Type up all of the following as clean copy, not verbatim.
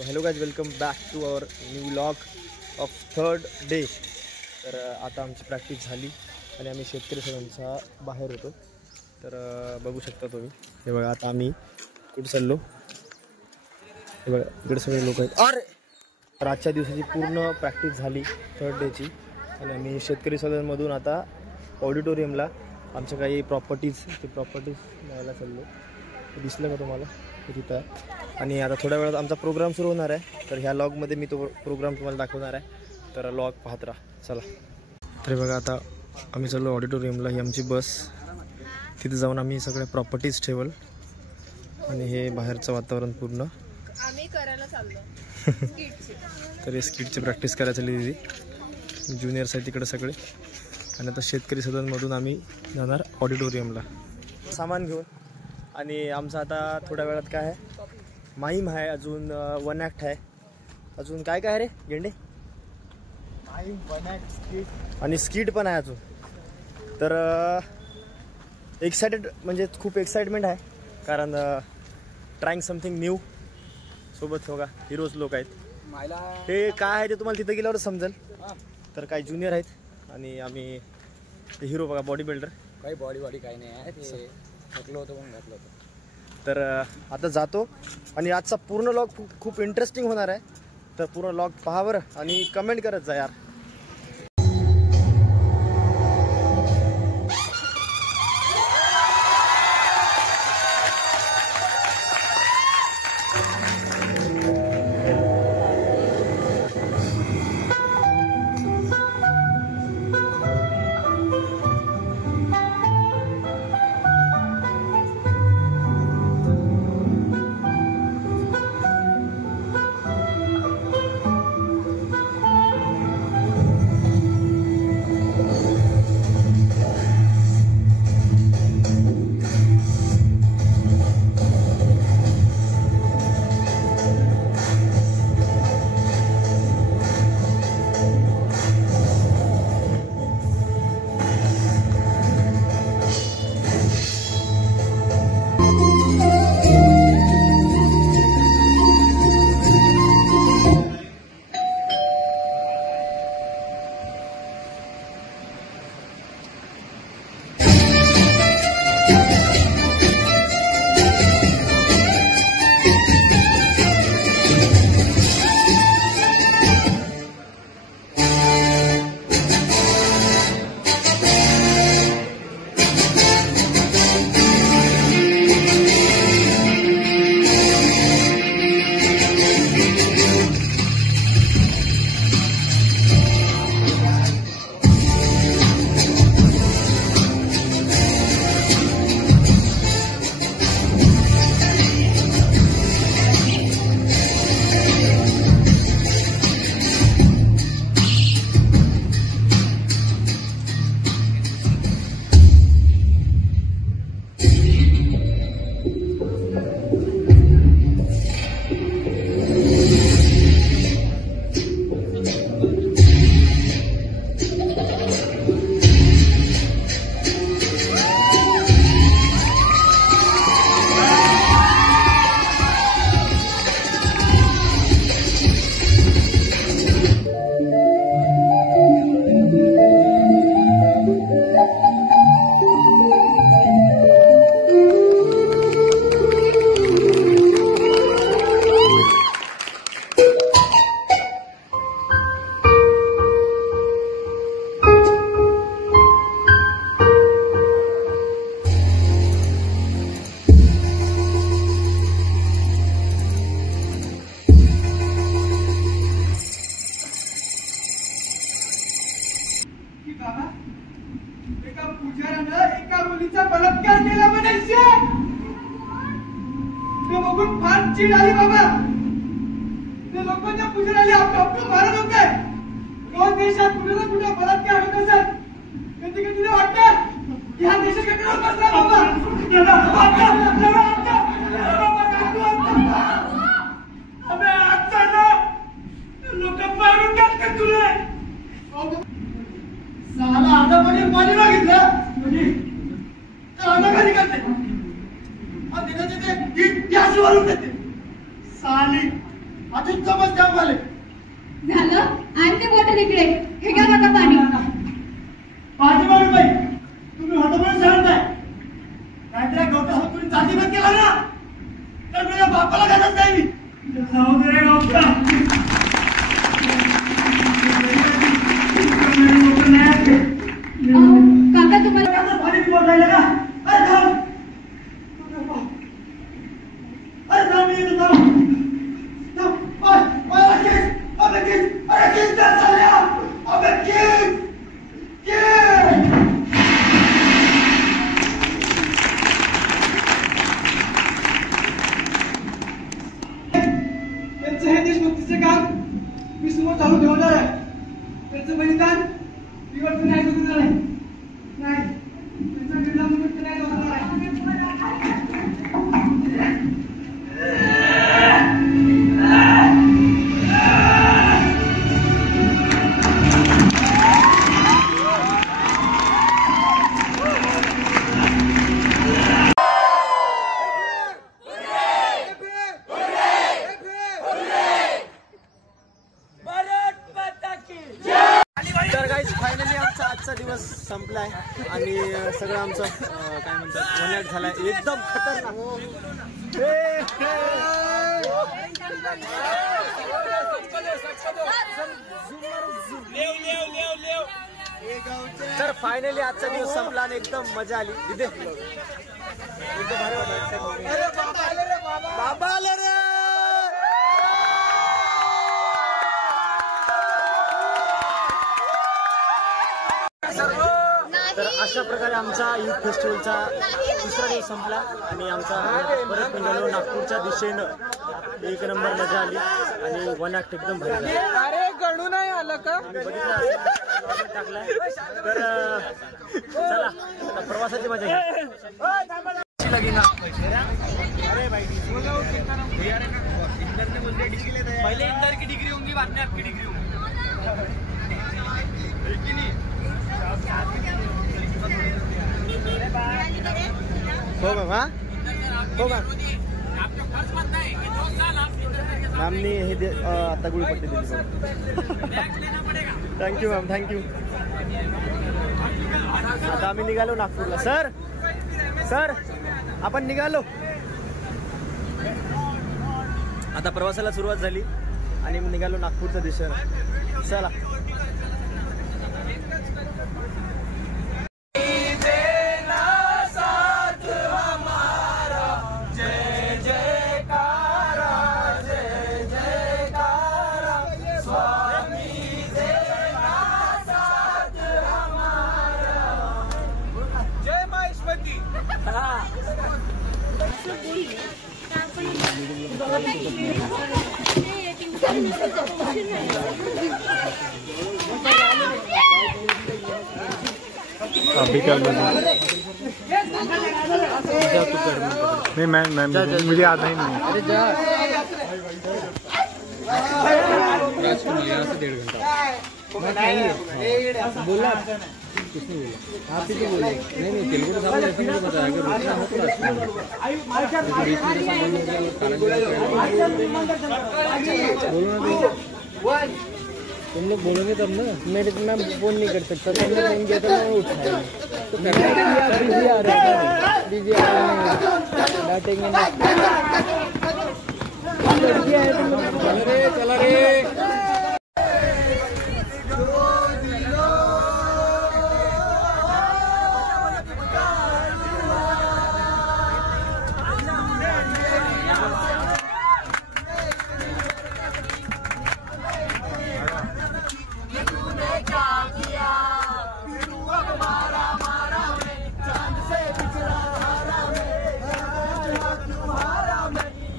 So hello guys, welcome back to our new vlog of third day. तर आता आमची प्रॅक्टिस झाली आणि आम्ही शेतकरी सरांचा बाहेर होतो. तर बघू शकता तुम्ही. हे बघा आता आम्ही कुठे चाललो. हे बघा इकडे सगळे लोक आहेत. अरे तर आजच्या दिवसाची पूर्ण प्रॅक्टिस झाली थर्ड डेची आणि आम्ही शेतकरी सदनमधून आता ऑडिटोरियमला आमच्या काही प्रॉपर्टीज न्यायला चाललो. दिसलं का तुम्हाला तिथं. आणि आता थोड्या वेळात आमचा प्रोग्राम सुरू होणार आहे. तर ह्या लॉगमध्ये मी तो प्रोग्राम तुम्हाला दाखवणार आहे. तर लॉग पाहत राहा. चला. तर बघा आता आम्ही चाललो ऑडिटोरियमला. ही आमची बस. तिथे जाऊन आम्ही सगळ्या प्रॉपर्टीज ठेवल आणि हे बाहेरचं वातावरण पूर्ण आम्ही करायला चाललो स्किटची. तर हे स्किटची प्रॅक्टिस करायला चालली दिदी. ज्युनियर्स आहेत तिकडे सगळे. आणि आता शेतकरी सदनमधून आम्ही जाणार ऑडिटोरियमला सामान घेऊन. आणि आमचं आता थोड्या वेळात काय आहे, माईम आहे, अजून वन ॲक्ट आहे, अजून काय काय रे गेंडे, माईम, वन ॲक्ट, स्किट आणि स्किट पण आहे अजून. तर एक्सायटेड म्हणजे खूप एक्साइटमेंट आहे, कारण ट्राईंग समथिंग न्यू. सोबत बघा हिरोज लोक आहेत. हे काय आहे ते तुम्हाला तिथं गेल्यावर समजेल. तर काही ज्युनियर आहेत आणि आम्ही हिरो बघा बॉडी बिल्डर. काही बॉडी काही नाही आहे, ते थकलो होतो म्हणून घातलं होतं. तर आता जातो आणि आजचा पूर्ण लॉग खूप इंटरेस्टिंग होणार आहे. तर पूर्ण लॉग पहा बरं आणि कमेंट करत जा यार. एका पुजाऱ्यानं एका मुलीचा बलात्कार केला म्हणायचे. ते बघून फार चीड आली बाबा. ते लोक त्या पुजाऱ्याला आपलं मारत होते. रोज देशात कुठे ना कुठे बलात्कार होत असत. कधी कधी वाटतं ह्या देशाच्या कडे बसला बाबा. लोक मारून टाकतात तुला. साला आता पाणी मागितलं म्हणजे खाली करते. इतिहास वाढून देते साली. अजून चमच जाम झाले. झालं आणि ते बॉटल इकडे हे घ्या नका पाणी. पाठीमागे बाई तुम्ही होतं म्हणून सांगताय. नाहीतर गवता तुम्ही जातीभेद केला ना तर तुझ्या बापाला घालत नाही मी. जाऊ दे रे गवता. काका तुम्हाला पाणी पिवत राहिलं का? अरे थांब. अरे थांब मी येतो थांब. अबे किस अरे किस क्या चालल्या? अबे किस त्यांचं हे देशभक्तीचे काम मी समोर चालू ठेवणार आहे. त्यांचं बलिदान विवर्त नाही होणार आहे. नाही त्यांचा निर्धार विवर्त नाही होणार आहे. तर गाईज फायनली आमचा आजचा दिवस संपलाय आणि सगळं आमचं काय म्हणतात वन्याट झालाय एकदम खतरनाक. तर फायनली आजचा दिवस संपला आणि एकदम मजा आली. तिथे एकदम भारी वाटलं. बाबा आले रे. तर अशा प्रकारे आमचा युथ फेस्टिवलचा दुसरा दिवस संपला आणि आमचा परत निघालो नागपूरच्या दिशेनं. एक नंबर मजा आली आणि वन ऍक्ट एकदम भारी. अरे गणू नाही आलं का? टाकलाय. तर चला आता प्रवासाची मजा घ्या. पहले इंटर की डिग्री होंगी बाद में आपकी डिग्री होंगी. हो मॅम. हा हो मॅम. मॅमनी हे आता गुळपट्टी दिली. Thank you ma'am thank you. आता आम्ही निघालो नागपूरला. सर सर आपण निघालो. आता प्रवासाला सुरुवात झाली आणि निघालो नागपूरच्या दिशेला. चला. अभी क्या नहीं मैम मुझे आता ही नहीं. अरे जा राजकुमार यहाँ से 1.5 घंटा बोला. किसने बोला? आप ही तो बोले. नहीं तेलुगु तो सामने ऐसे मुझे बताया कि रुकना हो तो राजकुमार बीच में सामान हो गया. बोलो ना तुम लोग बोलोगे तब ना. मेरे मैं फोन नहीं कर सकता. तुमने फोन किया तो मैं उठाया तो बिजी आ रहा है. बिजी आ रहा है डांटेंगे ना. लड़की है तुम. चला रे.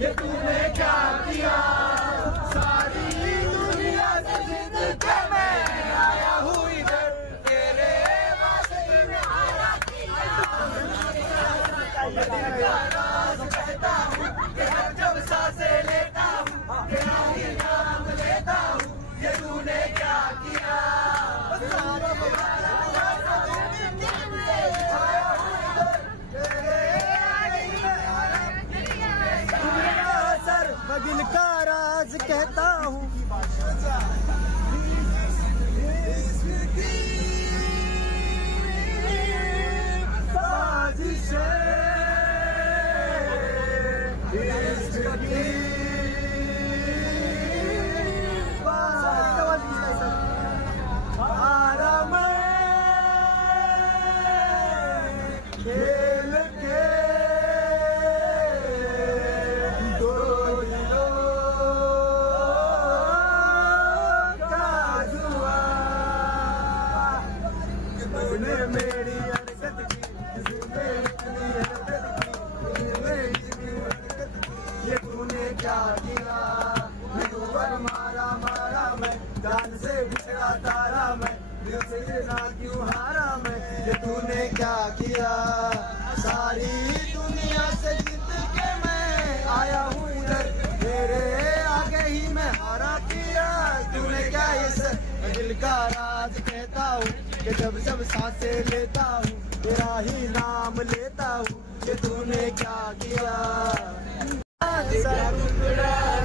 ये तूने क्या किया सारी कहता हूँ खेल के दो का जुआ तूने मेरी हरकत की ये तूने क्या किया पर मारा मारा मैं जान से बिछड़ा तारा मैं दिल से ना क्यों हारा मैं ये तूने क्या किया सारी दुनिया से जीत के मैं आया हूँ इधर तेरे आगे ही मैं हारा पिया तूने क्या इस दिल का राज कहता हूँ कि जब जब सांसें लेता हूँ तेरा ही नाम लेता हूँ कि तूने क्या किया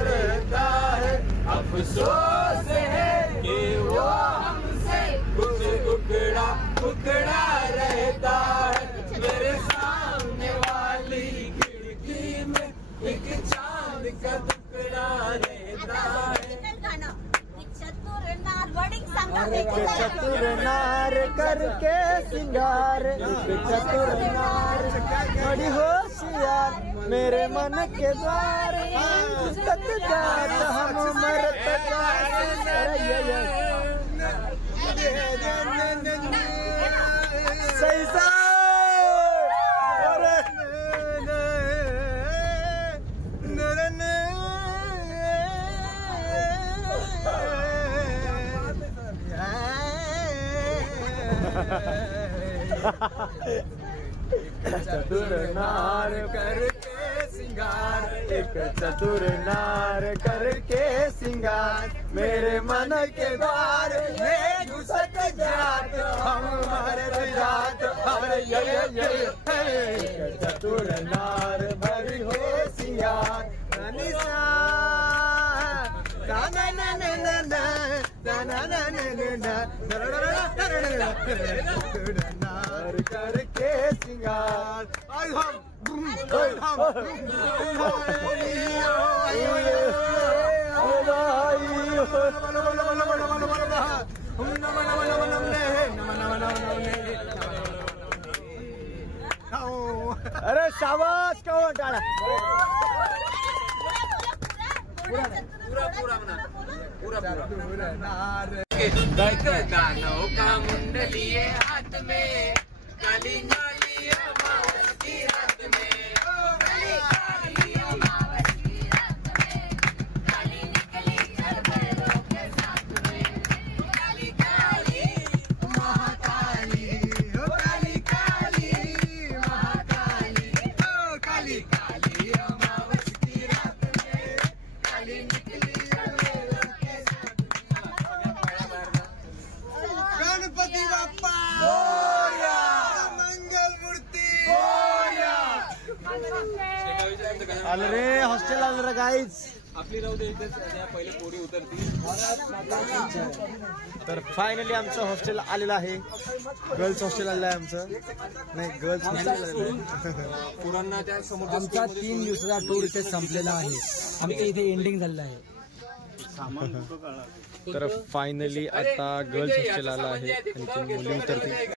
रहता है अफसोस है कि वो हमसे कुछ टुकड़ा टुकड़ा रहता है मेरे सामने वाली खिड़की में एक चांद का टुकड़ा रहता है चतुर नार करके सिंगार चतुर नार बड़ी होशियार मेरे मन के द्वार तक जात हम मरत सही सा चतुर नार करके सिंगार एक चतुर नार करके सिंगार मेरे मन के द्वार में घुसक जात हम मर जात चतुर नार भरी हो सिंगार नार करके सिंगार अरे शाबाश कौन टाड़ा दानों का मुंडली हाथ में काली काली अमावस की रात में काली काली अमावस की रात में काली निकली चल भैरव के साथ में काली काली महाकाली काली काली महाकाली काली काली अमावस की रात में काली निकली चल भैरव के साथ गणपति बाप्पा मंगल मूर्ती आलं रे हॉस्टेल आलं रे गाईज आपली राहू दे पहिले पोरी उतरती तर फायनली आमचं हॉस्टेल आलेलं आहे गर्ल्स हॉस्टेल आलेलं आहे आमचं नाही गर्ल्स हॉस्टेल आलेलं आहे पोरांना त्या समोर आमचा 3 दिवसाचा टूर इथे संपलेला आहे आमचं इथे एंडिंग झालेलं आहे तर फायनली आता गर्ल्स हॉस्टेल आलं आहे आणि ती मुली उतरतील